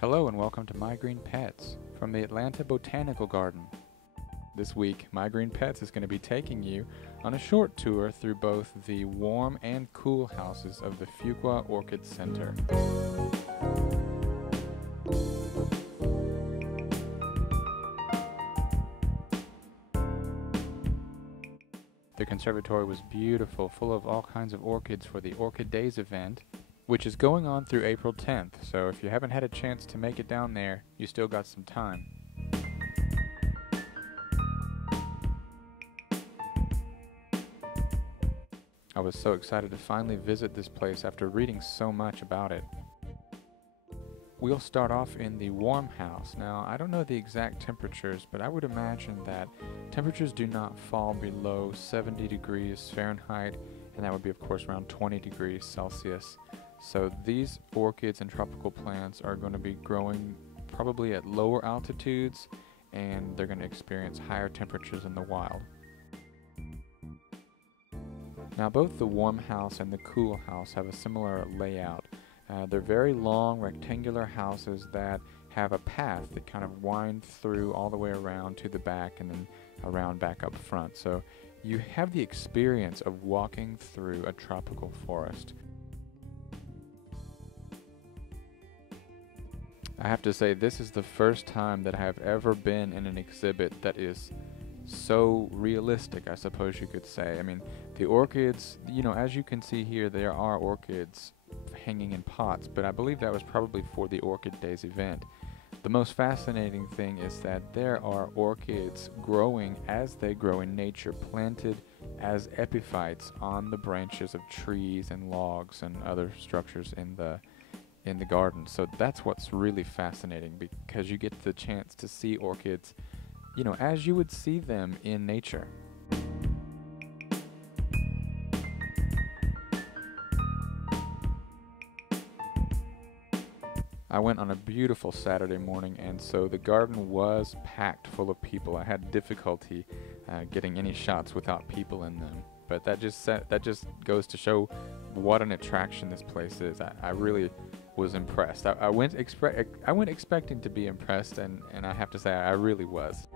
Hello and welcome to My Green Pets from the Atlanta Botanical Garden. This week, My Green Pets is going to be taking you on a short tour through both the warm and cool houses of the Fuqua Orchid Center. The conservatory was beautiful, full of all kinds of orchids for the Orchid Daze event, which is going on through April 10th, so if you haven't had a chance to make it down there, you still got some time. I was so excited to finally visit this place after reading so much about it. We'll start off in the warm house. Now, I don't know the exact temperatures, but I would imagine that temperatures do not fall below 70 degrees Fahrenheit, and that would be, of course, around 20 degrees Celsius. So these orchids and tropical plants are going to be growing probably at lower altitudes, and they're going to experience higher temperatures in the wild. Now both the warm house and the cool house have a similar layout. They're very long rectangular houses that have a path that kind of winds through all the way around to the back and then around back up front. So you have the experience of walking through a tropical forest. I have to say, this is the first time that I have ever been in an exhibit that is so realistic, I suppose you could say. I mean, the orchids, as you can see here, there are orchids hanging in pots, but I believe that was probably for the Orchid Daze event. The most fascinating thing is that there are orchids growing as they grow in nature, planted as epiphytes on the branches of trees and logs and other structures in the garden. So that's what's really fascinating, because you get the chance to see orchids, as you would see them in nature. I went on a beautiful Saturday morning, and so the garden was packed full of people. I had difficulty getting any shots without people in them, but that just goes to show what an attraction this place is. I really was impressed. I went expecting to be impressed, and I have to say I really was.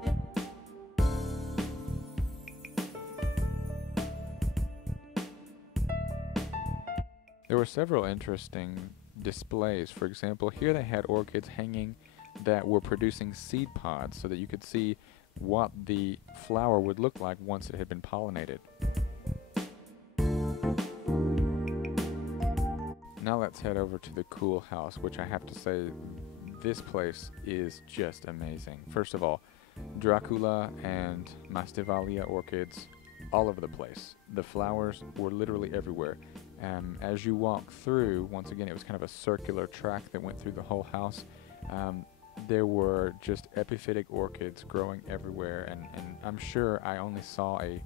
There were several interesting displays. For example, here they had orchids hanging that were producing seed pods so that you could see what the flower would look like once it had been pollinated. Now let's head over to the cool house, which I have to say, this place is just amazing. First of all, Dracula and Masdevallia orchids all over the place. The flowers were literally everywhere. As you walk through, once again, it was kind of a circular track that went through the whole house. There were just epiphytic orchids growing everywhere, and I'm sure I only saw a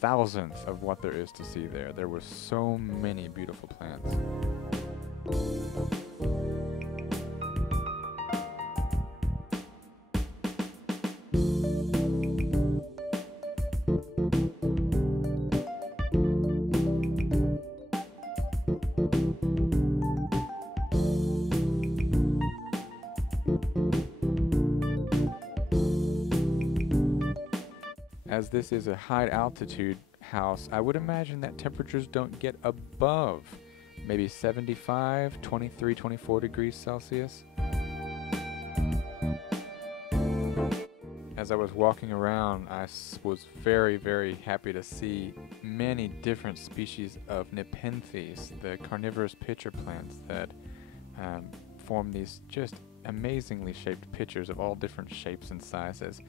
thousandth of what there is to see there. There were so many beautiful plants. As this is a high altitude house, I would imagine that temperatures don't get above maybe 75, 23, 24 degrees Celsius. As I was walking around, I was very, very happy to see many different species of Nepenthes, the carnivorous pitcher plants that form these just amazingly shaped pitchers of all different shapes and sizes.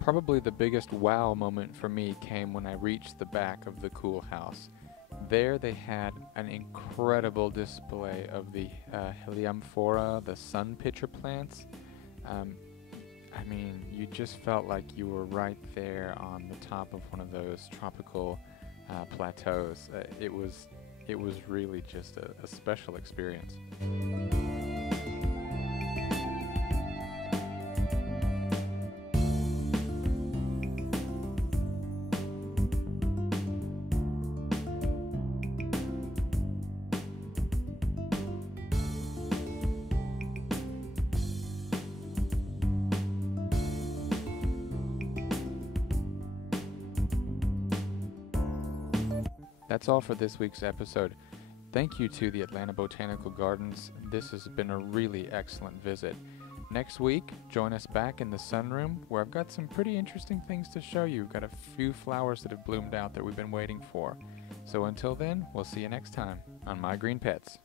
Probably the biggest wow moment for me came when I reached the back of the cool house. There they had an incredible display of the Heliamphora, the sun pitcher plants. I mean, you just felt like you were right there on the top of one of those tropical plateaus. It was really just a special experience. That's all for this week's episode. Thank you to the Atlanta Botanical Gardens. This has been a really excellent visit. Next week, join us back in the sunroom where I've got some pretty interesting things to show you. Got a few flowers that have bloomed out that we've been waiting for. So until then, we'll see you next time on My Green Pets.